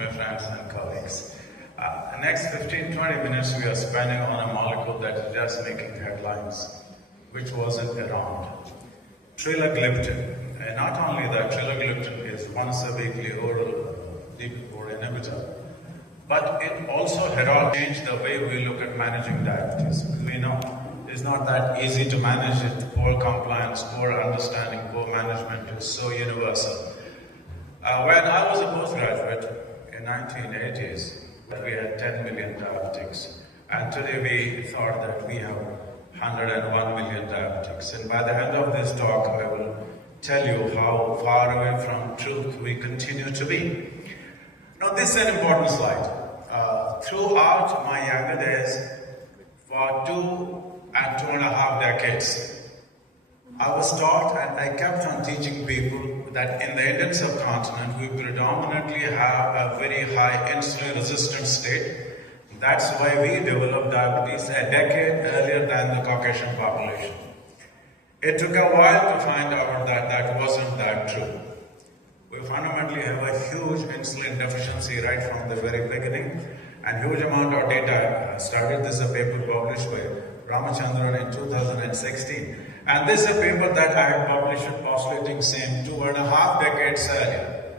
my friends and colleagues. The next 15-20 minutes we are spending on a molecule that is just making headlines, which wasn't around. Trelagliptin. Not only that, Trelagliptin is once a weekly oral DPP4 inhibitor, but it also changed the way we look at managing diabetes. We know it's not that easy to manage it. Poor compliance, poor understanding, poor management is so universal. When I was a postgraduate in 1980s, we had 10 million diabetics, and today we thought that we have 101 million diabetics. And by the end of this talk, I will tell you how far away from truth we continue to be. Now, this is an important slide. Throughout my younger days, for 2 and 2.5 decades, I was taught, and I kept on teaching people, that in the Indian subcontinent, we predominantly have a very high insulin-resistant state. That's why we developed diabetes a decade earlier than the Caucasian population. It took a while to find out that that wasn't that true. We fundamentally have a huge insulin deficiency right from the very beginning, and huge amount of data. Started this a paper published by Ramachandran in 2016. And this is a paper that I had published postulating same 2.5 decades earlier,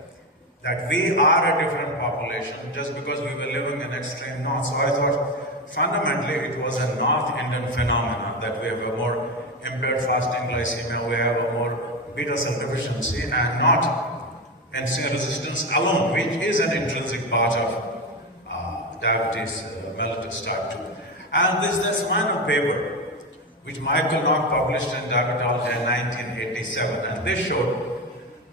that we are a different population just because we were living in extreme north. So I thought fundamentally it was a North Indian phenomenon that we have a more impaired fasting glycemia, we have a more beta cell deficiency, and not insulin resistance alone, which is an intrinsic part of diabetes mellitus type 2. And this is the Srinagar paper, which Michael Nock published in Diabetology in 1987. And this showed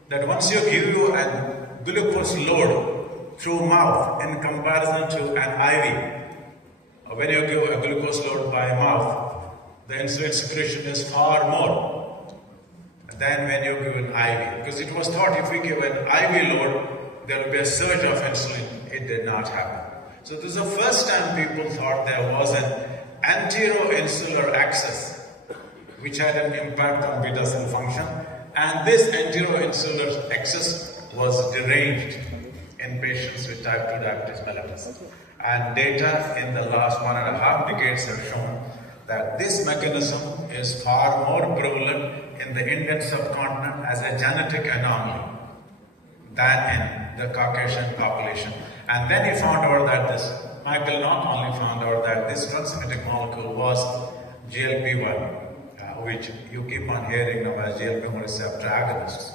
that once you give you a glucose load through mouth in comparison to an IV, when you give a glucose load by mouth, the insulin secretion is far more than when you give an IV. Because it was thought if we give an IV load, there will be a surge of insulin. It did not happen. So this is the first time people thought there was an anteroinsular axis which had an impact on beta cell function, and this anteroinsular axis was deranged in patients with type 2 diabetes mellitus. And data in the last 1.5 decades have shown that this mechanism is far more prevalent in the Indian subcontinent as a genetic anomaly than in the Caucasian population. And then he found out that this, Michael not only found out that this transgenetic molecule was GLP-1, which you keep on hearing now as GLP-1 receptor agonists.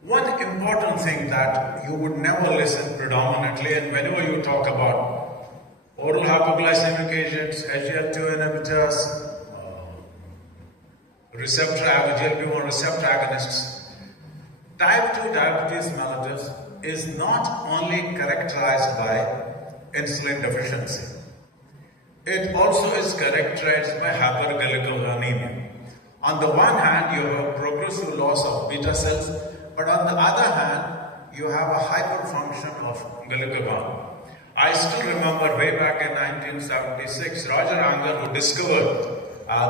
One important thing that you would never listen predominantly, and whenever you talk about oral hypoglycemic agents, SGLT2 inhibitors, GLP-1 receptor agonists, type 2 diabetes mellitus is not only characterized by insulin deficiency. It also is characterized by hyperglycemic. On the one hand, you have a progressive loss of beta cells, but on the other hand, you have a hyperfunction of glucagon. I still remember way back in 1976, Roger Anger, who discovered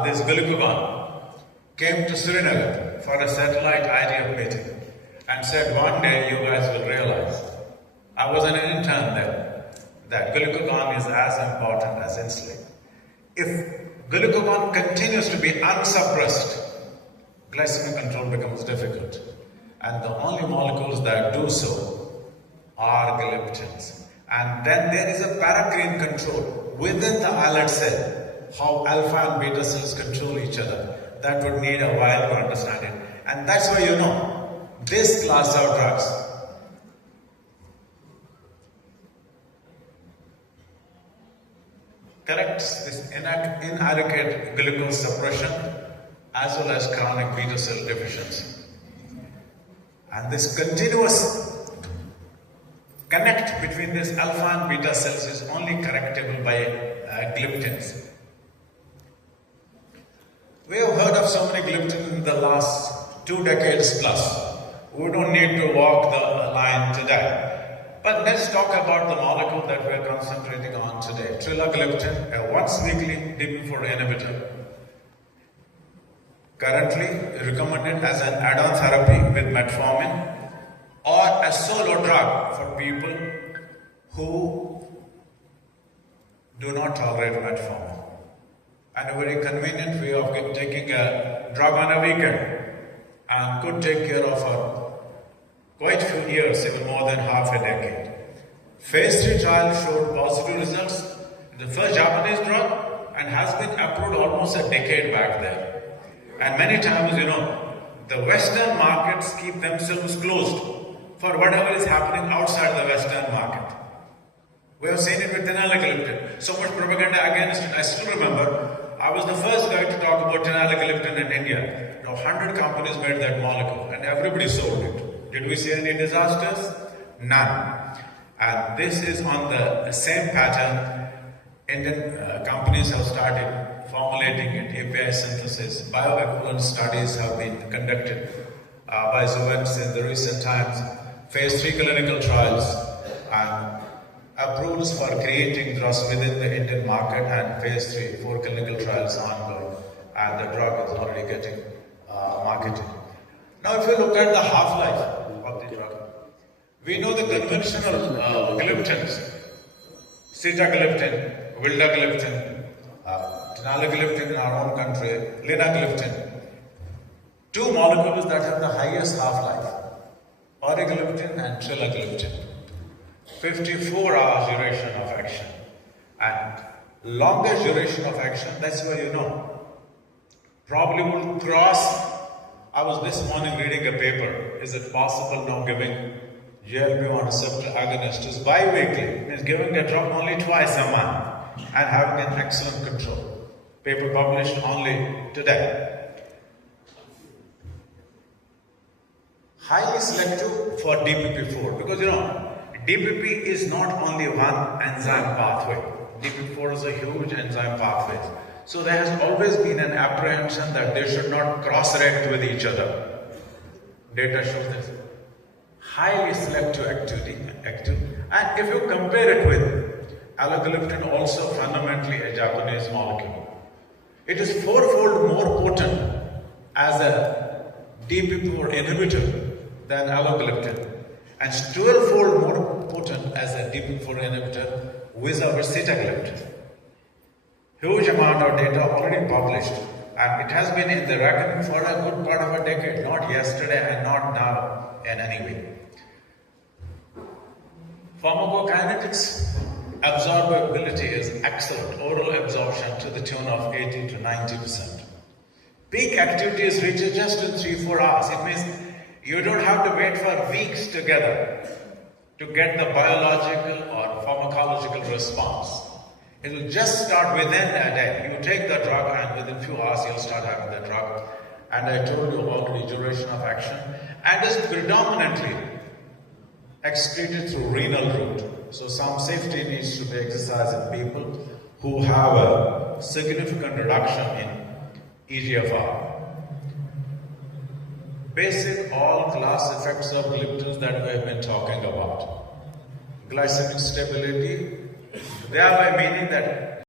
this glucagon, came to Srinagar for a satellite IDF meeting and said, one day you guys will realize, I was an intern there, that glucagon is as important as insulin. If glucagon continues to be unsuppressed, glycemic control becomes difficult. And the only molecules that do so are gliptins. And then there is a paracrine control within the islet cell, how alpha and beta cells control each other. That would need a while to understand it. And that's why you know, this class of drugs corrects this inadequate glucose suppression as well as chronic beta cell deficiency. And this continuous connect between this alpha and beta cells is only correctable by gliptins. We have heard of so many gliptins in the last 2 decades plus. We don't need to walk the line today. But let's talk about the molecule that we are concentrating on today. Trelagliptin, a once-weekly DPP4 inhibitor. Currently recommended as an add-on therapy with metformin or a solo drug for people who do not tolerate metformin. And a very convenient way of taking a drug on a weekend and could take care of for quite a few years, even more than half a decade. Phase 3 trial showed positive results. The first Japanese drug and has been approved almost a decade back there. And many times, the Western markets keep themselves closed for whatever is happening outside the Western market. We have seen it with Trelagliptin. So much propaganda against it. I still remember, I was the first guy to talk about Trelagliptin in India. 100 companies made that molecule and everybody sold it. Did we see any disasters? None. And this is on the same pattern. Indian companies have started formulating it, API synthesis. Bioequivalence studies have been conducted by Zuventus in the recent times. Phase 3 clinical trials and approvals for creating drugs within the Indian market, and phase 4 clinical trials ongoing, and the drug is already getting marketed. Now, if you look at the half-life of the drug, we know the conventional gliptins, sitagliptin, vildagliptin, Trelagliptin in our own country, linagliptin, two molecules that have the highest half-life, Gliptin and Trelagliptin. 54 hours duration of action, and longest duration of action, that's why probably will cross. I was this morning reading a paper, is it possible now giving GLP-1 receptor agonist is bi-weekly, means giving the drug only twice a month and having an excellent control. Paper published only today. Highly selective for DPP4, because DPP is not only one enzyme pathway. DPP4 is a huge enzyme pathway. So there has always been an apprehension that they should not cross-react with each other. Data shows this. Highly selective activity. And if you compare it with Allagliptin, also fundamentally a Japanese molecule, it is fourfold more potent as a DPP4 inhibitor than Allagliptin, and 12-fold more potent as a DPP4 inhibitor with our sitagliptin. Huge amount of data already published, and it has been in the reckoning for a good part of a decade, not yesterday and not now in any way. Pharmacokinetics, absorbability is excellent, oral absorption to the tune of 80 to 90%. Peak activity is reached just in 3-4 hours. It means you don't have to wait for weeks together to get the biological or pharmacological response. It will just start within a day. You take the drug and within few hours you'll start having the drug. And I told you already duration of action, and is predominantly excreted through renal route. So some safety needs to be exercised in people who have a significant reduction in EGFR. Basic all-class effects of gliptins that we have been talking about. Glycemic stability, thereby meaning that